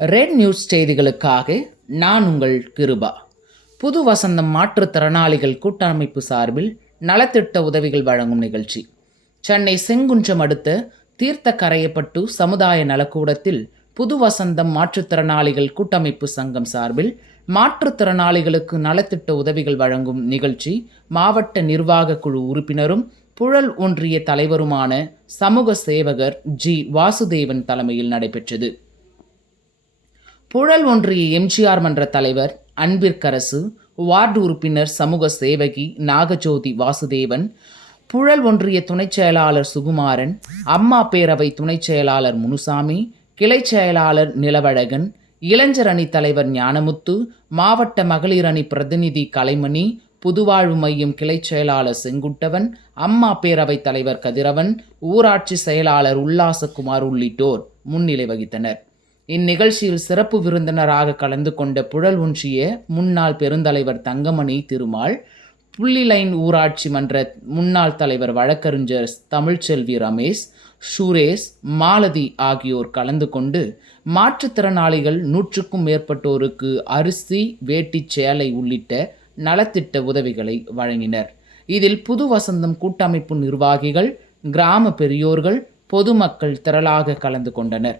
Red news செய்திகளுக்காக நான் உங்கள் கிருபா. புது வசந்தம் மாற்றுத்திறனாளிகள் கூட்டமைப்பு சார்பில் நலத்திட்ட உதவிகள் வழங்கும் நிகழ்ச்சி. சென்னை செங்குன்றம் அடுத்த தீர்த்த கரையப்பட்டு சமுதாய நலக்கூடத்தில் புது வசந்தம் மாற்றுத்திறனாளிகள் கூட்டமைப்பு சங்கம் சார்பில் மாற்றுத்திறனாளிகளுக்கு நலத்திட்ட உதவிகள் வழங்கும் நிகழ்ச்சி மாவட்ட நிர்வாக குழு உறுப்பினரும் புழல் ஒன்றிய தலைவருமான சமூக சேவகர் ஜி. வாசுதேவன் தலைமையில் நடைபெற்றது. புழல் ஒன்றிய எம்ஜிஆர் மன்ற தலைவர் அன்பிற்கரசு வார்டு உறுப்பினர் சமூக சேவகி நாகஜோதி வாசுதேவன் புழல் ஒன்றிய துணைச் செயலாளர் சுகுமாரன் அம்மா பேரவை துணைச் செயலாளர் முனுசாமி கிளை செயலாளர் நிலவழகன் இளைஞர் அணி தலைவர் ஞானமுத்து மாவட்ட மகளிர் அணி பிரதிநிதி கலைமணி புதுவாழ்வு மையம் கிளை செயலாளர் செங்குட்டவன் அம்மா பேரவைத் தலைவர் கதிரவன் ஊராட்சி செயலாளர் உல்லாசகுமார் உள்ளிட்டோர் முன்னிலை வகித்தனர். இந்நிகழ்ச்சியில் சிறப்பு விருந்தினராக கலந்து கொண்ட புழல் ஒன்றிய முன்னாள் பெருந்தலைவர் தங்கமணி திருமால் புள்ளிலைன் ஊராட்சி மன்ற முன்னாள் தலைவர் வழக்கறிஞர் தமிழ்ச்செல்வி ரமேஷ் சுரேஷ் மாலதி ஆகியோர் கலந்து கொண்டு மாற்றுத்திறனாளிகள் நூற்றுக்கும் மேற்பட்டோருக்கு அரிசி வேட்டி சேலை உள்ளிட்ட நலத்திட்ட உதவிகளை வழங்கினர். இதில் புது வசந்தம் கூட்டமைப்பு நிர்வாகிகள் கிராம பெரியோர்கள் பொதுமக்கள் திரளாக கலந்து கொண்டனர்.